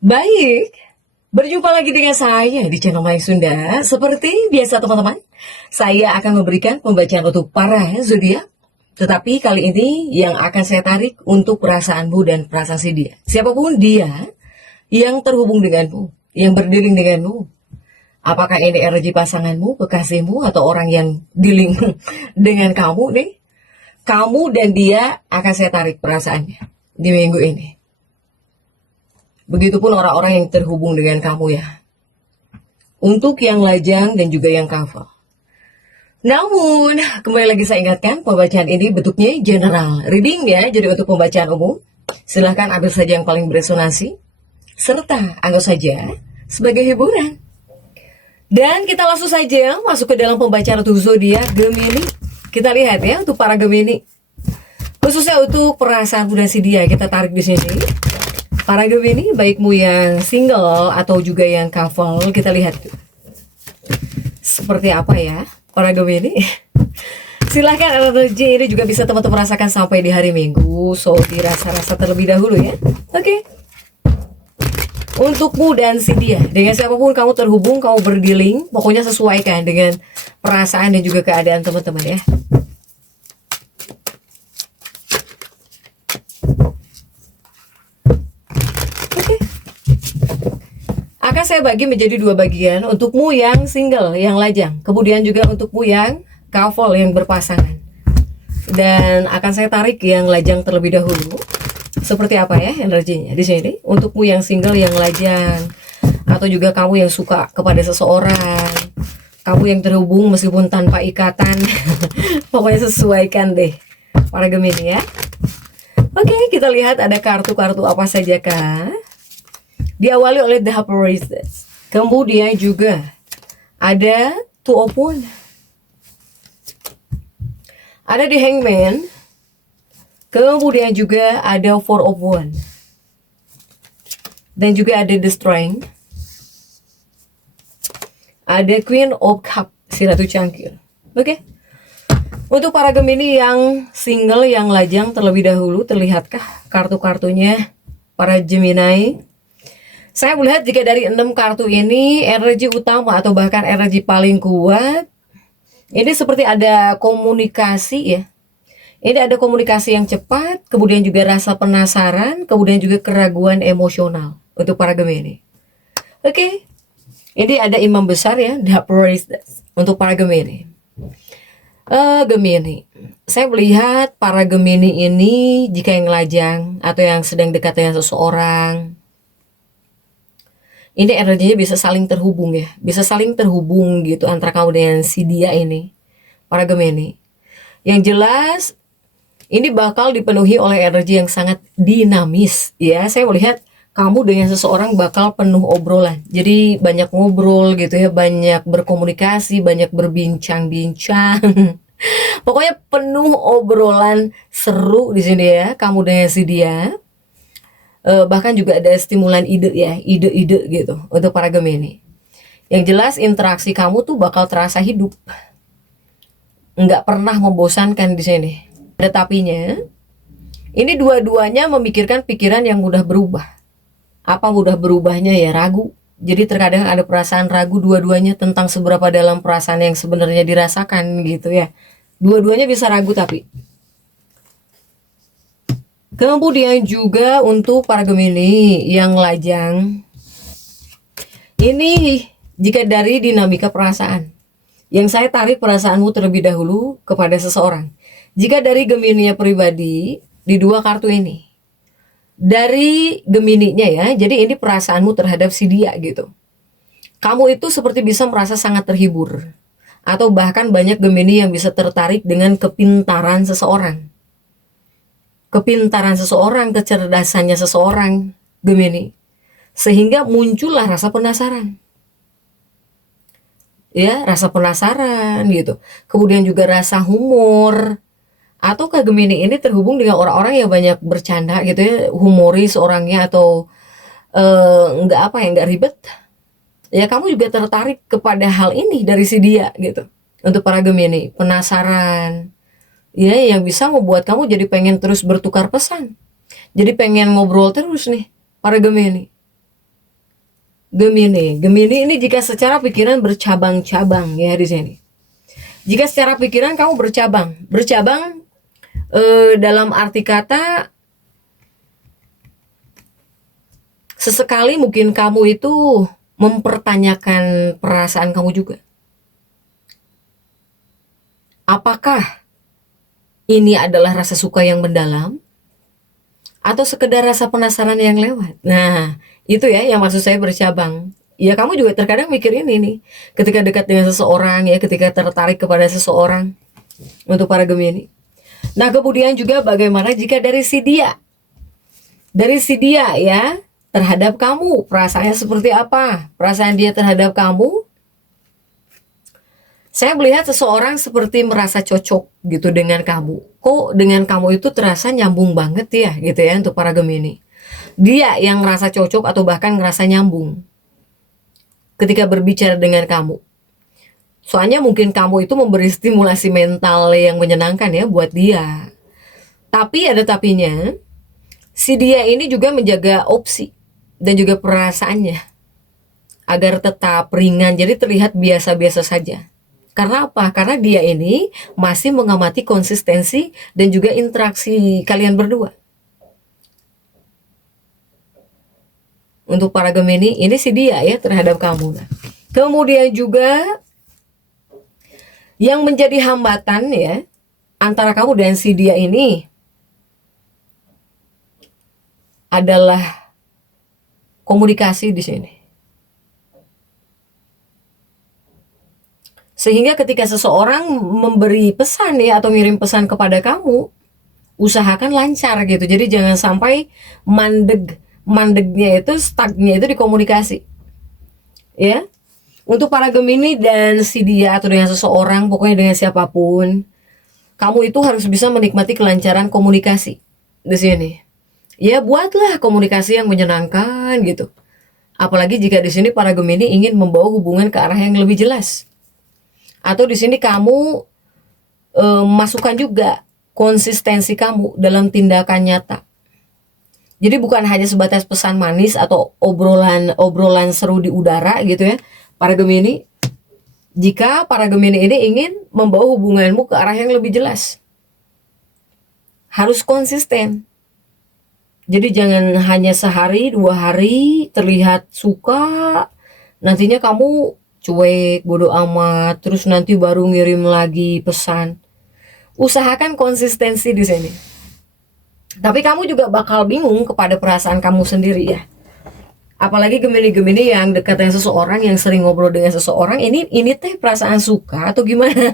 Baik, berjumpa lagi dengan saya di channel Maya Sunda. Seperti biasa teman-teman, saya akan memberikan pembacaan untuk para zodiak. Tetapi kali ini yang akan saya tarik untuk perasaanmu dan perasaan si dia. Siapapun dia yang terhubung denganmu, yang berdealing denganmu. Apakah ini energi pasanganmu, kekasihmu, atau orang yang dealing dengan kamu nih. Kamu dan dia akan saya tarik perasaannya di minggu ini. Begitupun orang-orang yang terhubung dengan kamu ya. Untuk yang lajang dan juga yang cover. Namun, kembali lagi saya ingatkan, pembacaan ini bentuknya general. Reading ya, jadi untuk pembacaan umum. Silahkan ambil saja yang paling beresonansi. Serta anggap saja sebagai hiburan. Dan kita langsung saja masuk ke dalam pembacaan untuk zodiak Gemini. Kita lihat ya, untuk para Gemini. Khususnya untuk perasaan bulan si dia, kita tarik di sini. Para Gemini, baikmu yang single atau juga yang couple, kita lihat seperti apa ya para Gemini. Silahkan energi ini juga bisa teman-teman rasakan sampai di hari Minggu. So dirasa-rasa terlebih dahulu ya. Oke. Untukmu dan si dia, dengan siapapun kamu terhubung, kamu berdealing, pokoknya sesuaikan dengan perasaan dan juga keadaan teman-teman ya. Akan saya bagi menjadi dua bagian, untukmu yang single, yang lajang, kemudian juga untukmu yang couple, yang berpasangan. Dan akan saya tarik yang lajang terlebih dahulu. Seperti apa ya energinya di sini? Untukmu yang single, yang lajang, atau juga kamu yang suka kepada seseorang, kamu yang terhubung meskipun tanpa ikatan. Pokoknya sesuaikan deh para Gemini ya. Oke, kita lihat ada kartu-kartu apa saja kah? Diawali oleh The Priestess. Kemudian juga ada Two of Wands. Ada The Hangman. Kemudian juga ada Four of Wands. Dan juga ada The Strength. Ada Queen of Cup, si Ratu Cangkir. Oke. Untuk para Gemini yang single, yang lajang terlebih dahulu, terlihatkah kartu-kartunya para Gemini? Saya melihat jika dari 6 kartu ini, energi utama atau bahkan energi paling kuat, ini seperti ada komunikasi ya. Ini ada komunikasi yang cepat, kemudian juga rasa penasaran, kemudian juga keraguan emosional untuk para Gemini. Oke, ini ada imam besar ya, The Priestess untuk para Gemini. Gemini, saya melihat para Gemini ini jika yang lajang atau yang sedang dekat dengan seseorang, ini energinya bisa saling terhubung ya, bisa saling terhubung gitu antara kamu dengan si dia ini, para Gemini. Yang jelas ini bakal dipenuhi oleh energi yang sangat dinamis ya. Saya melihat kamu dengan seseorang bakal penuh obrolan, jadi banyak ngobrol gitu ya, banyak berkomunikasi, banyak berbincang-bincang. Pokoknya penuh obrolan seru di sini ya, kamu dengan si dia. Bahkan juga ada stimulan ide ya, ide-ide gitu untuk para Gemini. Yang jelas interaksi kamu tuh bakal terasa hidup, nggak pernah membosankan di sini. Ada tapinya, ini dua-duanya memikirkan pikiran yang mudah berubah. Apa mudah berubahnya ya? Ragu. Jadi terkadang ada perasaan ragu dua-duanya tentang seberapa dalam perasaan yang sebenarnya dirasakan gitu ya. Dua-duanya bisa ragu tapi. Kemudian juga untuk para Gemini yang lajang, ini jika dari dinamika perasaan, yang saya tarik perasaanmu terlebih dahulu kepada seseorang. Jika dari Gemininya pribadi, di dua kartu ini, dari Gemininya ya, jadi ini perasaanmu terhadap si dia gitu. Kamu itu seperti bisa merasa sangat terhibur, atau bahkan banyak Gemini yang bisa tertarik dengan kepintaran seseorang. Kepintaran seseorang, kecerdasannya seseorang, Gemini. Sehingga muncullah rasa penasaran. Ya, rasa penasaran gitu. Kemudian juga rasa humor. Ataukah Gemini ini terhubung dengan orang-orang yang banyak bercanda gitu ya, humoris orangnya atau nggak ribet. Ya, kamu juga tertarik kepada hal ini dari si dia gitu. Untuk para Gemini, penasaran. Ya, yang bisa membuat kamu jadi pengen terus bertukar pesan. Jadi pengen ngobrol terus nih, para Gemini. Gemini ini jika secara pikiran bercabang-cabang ya di sini. Jika secara pikiran kamu bercabang dalam arti kata sesekali mungkin kamu itu mempertanyakan perasaan kamu juga. Apakah ini adalah rasa suka yang mendalam atau sekedar rasa penasaran yang lewat? Nah, itu ya yang maksud saya bercabang. Ya kamu juga terkadang mikir ini nih, ketika dekat dengan seseorang ya, ketika tertarik kepada seseorang untuk para Gemini. Nah, kemudian juga bagaimana jika dari si dia? Dari si dia ya, terhadap kamu, perasaannya seperti apa? Perasaan dia terhadap kamu? Saya melihat seseorang seperti merasa cocok gitu dengan kamu. Kok dengan kamu itu terasa nyambung banget ya gitu ya untuk para Gemini. Dia yang merasa cocok atau bahkan ngerasa nyambung ketika berbicara dengan kamu. Soalnya mungkin kamu itu memberi stimulasi mental yang menyenangkan ya buat dia. Tapi ada tapinya, si dia ini juga menjaga opsi dan juga perasaannya agar tetap ringan, jadi terlihat biasa-biasa saja. Karena apa? Karena dia ini masih mengamati konsistensi dan juga interaksi kalian berdua. Untuk para Gemini, ini si dia ya terhadap kamu. Nah, kemudian juga yang menjadi hambatan ya antara kamu dan si dia ini adalah komunikasi di sini. Sehingga ketika seseorang memberi pesan ya atau ngirim pesan kepada kamu, usahakan lancar gitu. Jadi jangan sampai mandegnya itu, stucknya itu di komunikasi. Ya. Untuk para Gemini dan si dia atau dengan seseorang, pokoknya dengan siapapun, kamu itu harus bisa menikmati kelancaran komunikasi di sini. Ya, buatlah komunikasi yang menyenangkan gitu. Apalagi jika di sini para Gemini ingin membawa hubungan ke arah yang lebih jelas. Atau di sini kamu masukkan juga konsistensi kamu dalam tindakan nyata. Jadi bukan hanya sebatas pesan manis atau obrolan seru di udara gitu ya. Para Gemini, jika para Gemini ini ingin membawa hubunganmu ke arah yang lebih jelas, harus konsisten. Jadi jangan hanya sehari, 2 hari terlihat suka, nantinya kamu cuek, bodo amat, terus nanti baru ngirim lagi pesan. Usahakan konsistensi di sini. Tapi kamu juga bakal bingung kepada perasaan kamu sendiri ya. Apalagi Gemini-Gemini yang dekat dengan seseorang, yang sering ngobrol dengan seseorang, ini teh perasaan suka atau gimana?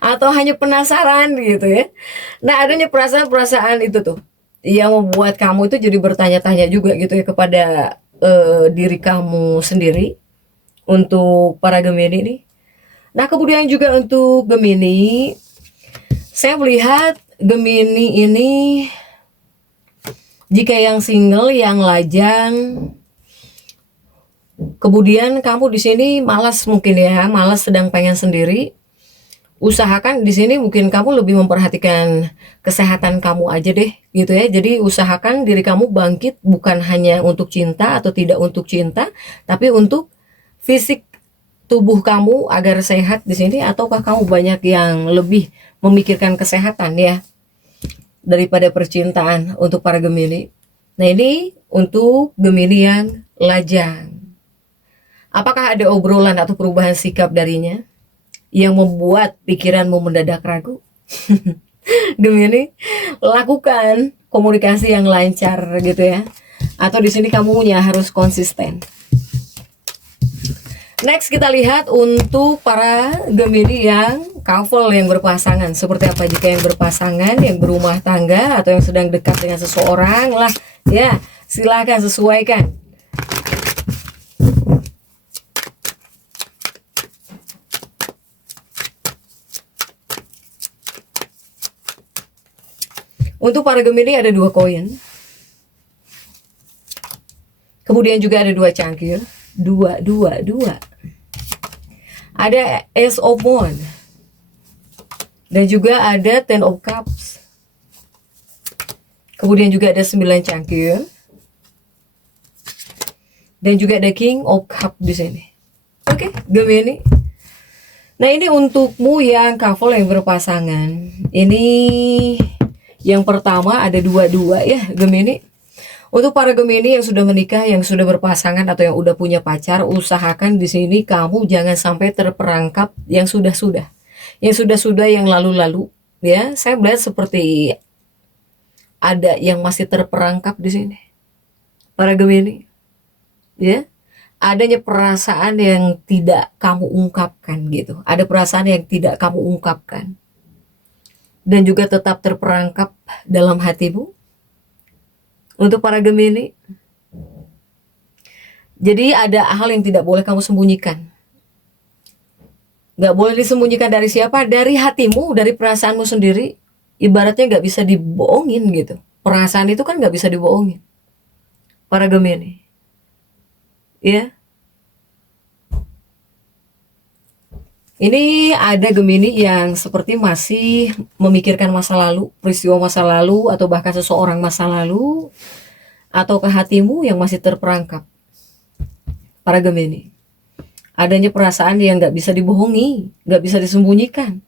Atau hanya penasaran gitu ya. Nah, adanya perasaan-perasaan itu tuh yang membuat kamu itu jadi bertanya-tanya juga gitu ya kepada diri kamu sendiri. Untuk para Gemini nih. Nah, kemudian juga untuk Gemini, saya melihat Gemini ini jika yang single, yang lajang, kemudian kamu di sini malas mungkin ya, malas sedang pengen sendiri. Usahakan di sini mungkin kamu lebih memperhatikan kesehatan kamu aja deh gitu ya. Jadi usahakan diri kamu bangkit bukan hanya untuk cinta atau tidak untuk cinta, tapi untuk fisik tubuh kamu agar sehat di sini, ataukah kamu banyak yang lebih memikirkan kesehatan ya daripada percintaan untuk para Gemini. Nah, ini untuk Gemini yang lajang. Apakah ada obrolan atau perubahan sikap darinya yang membuat pikiranmu mendadak ragu? Gemini, lakukan komunikasi yang lancar gitu ya. Atau di sini kamunya harus konsisten. Next kita lihat untuk para Gemini yang couple, yang berpasangan. Seperti apa jika yang berpasangan, yang berumah tangga, atau yang sedang dekat dengan seseorang lah. Ya, silakan sesuaikan. Untuk para Gemini ada 2 koin. Kemudian juga ada 2 cangkir. 2. Ada Ace of Wands. Dan juga ada Ten of Cups. Kemudian juga ada 9 cangkir. dan juga ada King of Cup di sini. Oke, Gemini. Nah, ini untukmu yang couple yang berpasangan. Ini yang pertama ada dua-dua ya, Gemini. Untuk para Gemini yang sudah menikah, yang sudah berpasangan atau yang udah punya pacar, usahakan di sini kamu jangan sampai terperangkap yang sudah-sudah. Yang sudah-sudah, yang lalu-lalu, ya. Saya melihat seperti ada yang masih terperangkap di sini. Para Gemini, ya. Adanya perasaan yang tidak kamu ungkapkan gitu. Ada perasaan yang tidak kamu ungkapkan. Dan juga tetap terperangkap dalam hatimu. Untuk para Gemini. Jadi ada hal yang tidak boleh kamu sembunyikan. Gak boleh disembunyikan dari siapa? Dari hatimu, dari perasaanmu sendiri. Ibaratnya gak bisa dibohongin gitu. Perasaan itu kan gak bisa dibohongin. Para Gemini. Ya. Ini ada Gemini yang seperti masih memikirkan masa lalu, peristiwa masa lalu, atau bahkan seseorang masa lalu, atau ke hatimu yang masih terperangkap. Para Gemini. Adanya perasaan yang gak bisa dibohongi, gak bisa disembunyikan.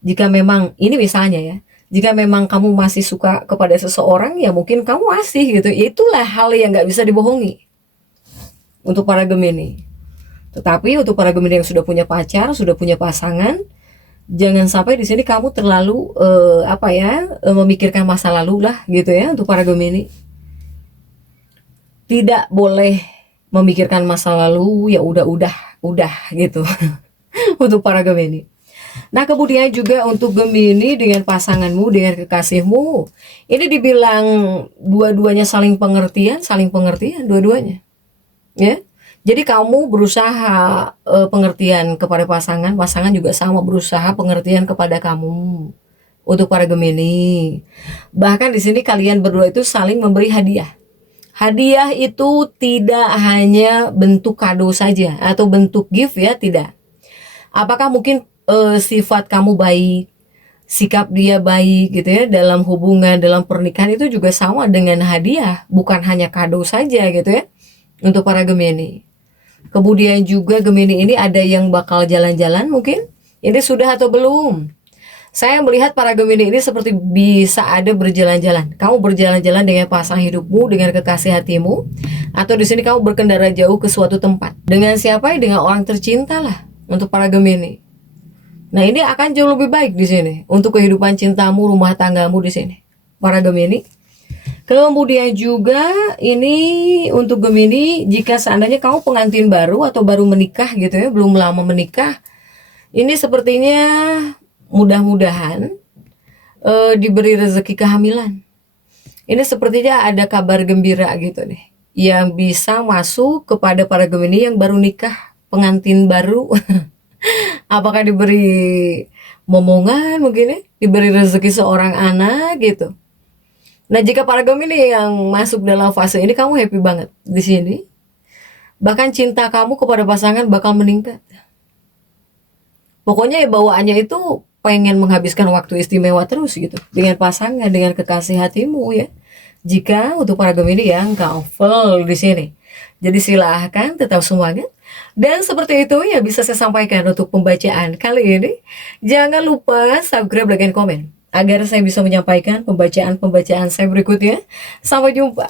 Jika memang, ini misalnya ya, jika memang kamu masih suka kepada seseorang, ya mungkin kamu masih gitu. Itulah hal yang gak bisa dibohongi. Untuk para Gemini. Tetapi untuk para Gemini yang sudah punya pacar, sudah punya pasangan, jangan sampai di sini kamu terlalu memikirkan masa lalu lah gitu ya. Untuk para Gemini, tidak boleh memikirkan masa lalu, ya udah gitu. Untuk para Gemini. Nah, kemudian juga untuk Gemini dengan pasanganmu, dengan kekasihmu, ini dibilang dua-duanya saling pengertian dua-duanya. Ya. Jadi kamu berusaha pengertian kepada pasangan, pasangan juga sama berusaha pengertian kepada kamu. Untuk para Gemini. Bahkan di sini kalian berdua itu saling memberi hadiah. Hadiah itu tidak hanya bentuk kado saja atau bentuk gift ya, tidak. Apakah mungkin sifat kamu baik, sikap dia baik gitu ya, dalam hubungan, dalam pernikahan itu juga sama dengan hadiah, bukan hanya kado saja gitu ya. Untuk para Gemini. Kemudian juga Gemini ini ada yang bakal jalan-jalan mungkin. Ini sudah atau belum? Saya melihat para Gemini ini seperti bisa ada berjalan-jalan. Kamu berjalan-jalan dengan pasangan hidupmu, dengan kekasih hatimu, atau di sini kamu berkendara jauh ke suatu tempat. Dengan siapa? Dengan orang tercinta lah. Untuk para Gemini. Nah, ini akan jauh lebih baik di sini untuk kehidupan cintamu, rumah tanggamu di sini. Para Gemini. Kemudian juga ini untuk Gemini, jika seandainya kamu pengantin baru atau baru menikah gitu ya, belum lama menikah, ini sepertinya mudah-mudahan diberi rezeki kehamilan. Ini sepertinya ada kabar gembira gitu nih, yang bisa masuk kepada para Gemini yang baru nikah, pengantin baru. Apakah diberi momongan mungkin ya, diberi rezeki seorang anak gitu. Nah, jika para Gemini yang masuk dalam fase ini, kamu happy banget di sini. Bahkan cinta kamu kepada pasangan bakal meningkat. Pokoknya ya bawaannya itu pengen menghabiskan waktu istimewa terus gitu dengan pasangan, dengan kekasih hatimu ya. Jika untuk para Gemini yang couple di sini. Jadi silahkan tetap semangat. Dan seperti itu ya bisa saya sampaikan untuk pembacaan kali ini. Jangan lupa subscribe, like, dan komen agar saya bisa menyampaikan pembacaan-pembacaan saya berikutnya. Sampai jumpa.